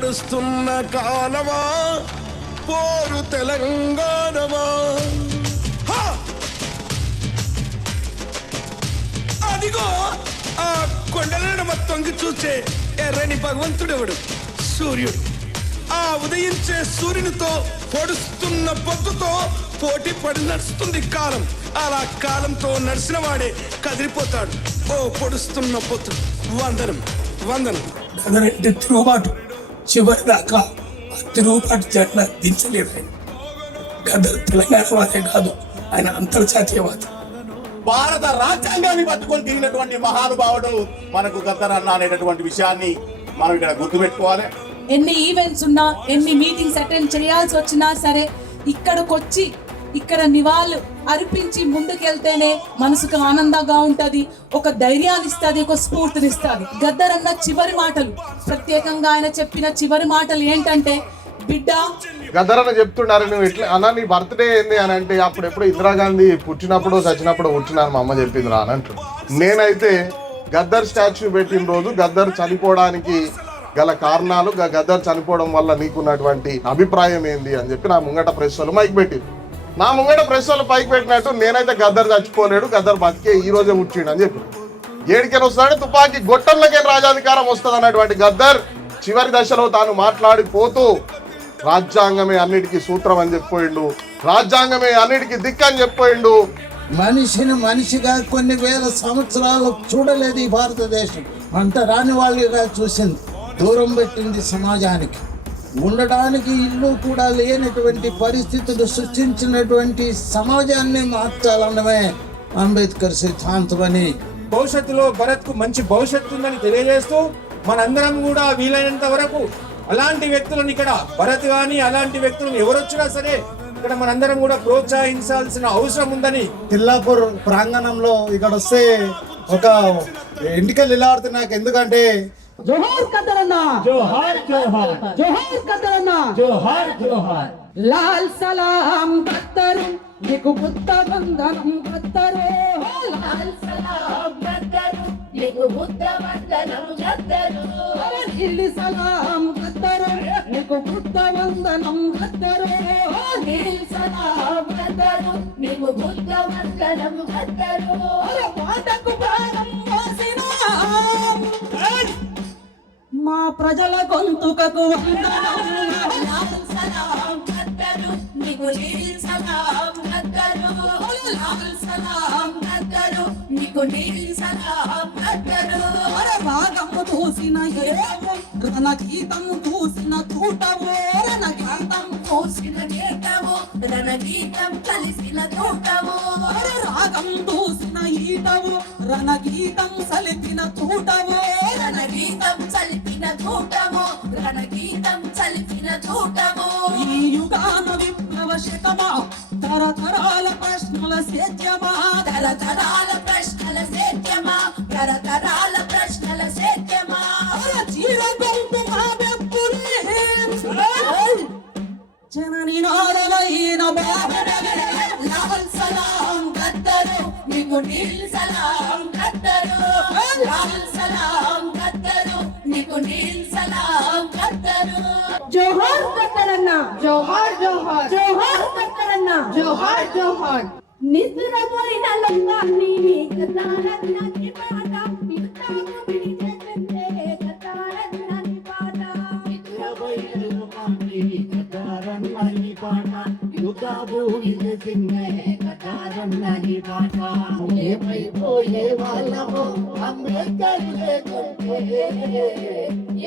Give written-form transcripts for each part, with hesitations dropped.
నడుస్తున్న కాలమా పోరు తెలంగాణమా. అదిగో ఆ కొండలను మొత్తంకి చూసే ఎర్రని భగవంతుడెవడు? సూర్యుడు. ఆ ఉదయించే సూర్యునితో పొడుస్తున్న పొద్దుతో పోటీ పడి నడుస్తుంది కాలం. అలా కాలంతో నడిచిన వాడే కదిలిపోతాడు. ఓ పొడుస్తున్న పొత్తు, వందనం వందనం. గదరెడ్డి తిరుగుబాటు చివరి దాకా ఆ తిరుగుబాటు జట్ల దించలేడు. గదర్ తెలంగాణ వాదే కాదు, ఆయన అంతర్జాతీయవాది. భారత రాజ్యాంగాన్ని పట్టుకొని తిరిగినటువంటి మహానుభావుడు మనకు గద్దర్ అన్న అనేటటువంటి విషయాన్ని మనం ఇక్కడ గుర్తుపెట్టుకోవాలి. ఎన్ని ఈవెంట్స్ ఉన్నా, ఎన్ని మీటింగ్స్ అటెండ్ చేయాల్సి వచ్చినా సరే ఇక్కడికి వచ్చి ఇక్కడ నివాళులు అర్పించి ముందుకెళ్తేనే మనసుకు ఆనందంగా ఉంటది, ఒక ధైర్యాన్ని ఇస్తుంది, ఒక స్ఫూర్తినిస్తుంది. గద్దర్ అన్న చివరి మాటలు, ప్రత్యేకంగా ఆయన చెప్పిన చివరి మాటలు ఏంటంటే, బిడ్డ గద్దర్ అన్న చెప్తున్నారు, నువ్వు ఇట్లా అన్న నీ బర్త్డే ఏంది అని అంటే, అప్పుడెప్పుడు ఇందిరాగాంధీ పుట్టినప్పుడు చచ్చినప్పుడు పుట్టినాను మా అమ్మ చెప్పింది రా అని అంటాడు. నేనైతే గద్దర్ స్టాచ్యూ పెట్టిన రోజు గద్దర్ చనిపోవడానికి గల కారణాలు, గద్దర్ చనిపోవడం వల్ల నీకున్నటువంటి అభిప్రాయం ఏంది అని చెప్పి నా ముంగట ప్రెస్ వాళ్ళు మైక్ పెట్టింది. నా ముంగట ప్రెస్ వాళ్ళు పైకి పెట్టినట్టు నేనైతే గద్దర్ చచ్చిపోలేడు, గద్దర్ బతికే ఈ రోజే ముట్టిండు అని చెప్పి. ఏడికైనా వస్తాడు తుపాకీ గొట్టంలోకే రాజాధికారం వస్తుంది అన్నటువంటి గద్దర్ చివరి దశలో తాను మాట్లాడిపోతూ రాజ్యాంగమే అన్నిటికీ సూత్రం అని చెప్పిపోయిండు, రాజ్యాంగమే అన్నిటికీ దిక్కు అని చెప్పిపోయిండు. మనిషిని మనిషిగా కొన్ని వేల సంవత్సరాలు చూడలేదు ఈ భారతదేశం. అంత రాని వాళ్ళుగా చూసింది, దూరం పెట్టింది సమాజానికి. ఉండడానికి ఇల్లు కూడా లేనటువంటి పరిస్థితులు సృష్టించినటువంటి సమాజాన్ని మార్చాలన్నమే అంబేద్కర్ సిద్ధాంతం అని. భవిష్యత్తులో భరత్ కు మంచి భవిష్యత్తు ఉందని తెలియజేస్తూ మనందరం కూడా వీలైనంత వరకు అలాంటి వ్యక్తులను, ఇక్కడ భరత్ కానీ అలాంటి వ్యక్తులను ఎవరొచ్చినా సరే ఇక్కడ మనందరం కూడా ప్రోత్సహించాల్సిన అవసరం ఉందని. తిల్లాపూర్ ప్రాంగణంలో ఇక్కడ వస్తే ఒక ఎంటికలు ఇలా ఆడుతున్నాయి. ఎందుకంటే జోహార్ గద్దర్ అన్న, జోహార్ జోహార్, జోహార్ గద్దర్ అన్న, జోహార్ జోహార్. లాల్ సలాం గద్దరు, నీకు బుద్ధ వందనం గద్దరు. లాల్ సలాం గద్దరు, నీకు బుద్ధ వందనం గద్దరు. నీలి సలాం గద్దరు, నీకు బుద్ధ వందనం గద్దరు. నీలి సలాం గద్దరు, నీకు బుద్ధ వందనం గద్దరు. పాటకు ప్రాణం పోసిన మా ప్రజల గొంతుకకు వందనం. లాల్ సలాం గద్దరు, నీకు నీల్ సలాం గద్దరు. లాల్ సలాం గద్దరు, నీకు నీల్ సలాం గద్దరు. భాగము చూసిన రణగీతము చూసిన తూటవో, రణగీతం చూసిన గీతము, రణగీతం కలిసిన తూటము. రాగం చూసిన ఈటవు, రణగీతం సలిపిన తూటవో, రణగీతం చలిపిన తూటము, రణగీతం చలిపిన తూటము. ఈ యుగాన విప్లవ శకమా, తరతరాల ప్రశ్నల సేద్యమా, తరతరాల ప్రశ్నల సేద్యమా, తరతరాల ప్రశ్నల సేద్యమా. జీరగొంతు మా వెప్పులే జనని నాదలైన బాబుడవే. లాల్ సలాం గద్దరు, నీకు నీల్ సలాం గద్దరు. లాల్ సలాం గద్దరు, నీకు నీల్ సలాం గద్దరు. జోహార్ గద్దర్ అన్న, జోహార్ జోహార్, జోహార్ గద్దర్ అన్న, జోహార్ జోహార్. నిద్రపోయిన లంగాన్ని గద్దారన్నకి పాట, నిద్రకు విడిచెందే గద్దారన్నకి పాట. నిద్రపోయిన లంగాన్ని గద్దారన్నకి పాట, యుద్ధపు విడిచెందే గద్దారన్నకి పాట. ఏమైపోయే వాళ్ళము అంబేద్కర్ లేకుంటే,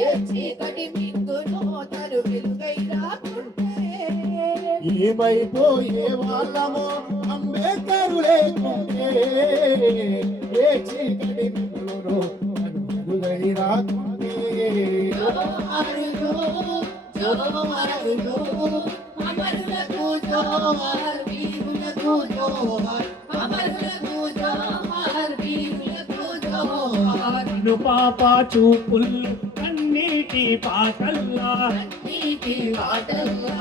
ఏ చీకటి మింగునో తరు వెలుగై రాకుంటే. ఏమైపోయే వాళ్ళము అంబేద్కర్ లేకుంటే, ఏ చీకటి మిగులునో వెలుగై రాకుంటే. జోహారులు, జోహారులు, అమరులకు జోహార్, వీరులకు జోహార్. అమరులకు జోహార్, వీరులకు జోహార్. పాప చూపులు కన్నీటి పాటల్లా, నీటి పాటల్లా,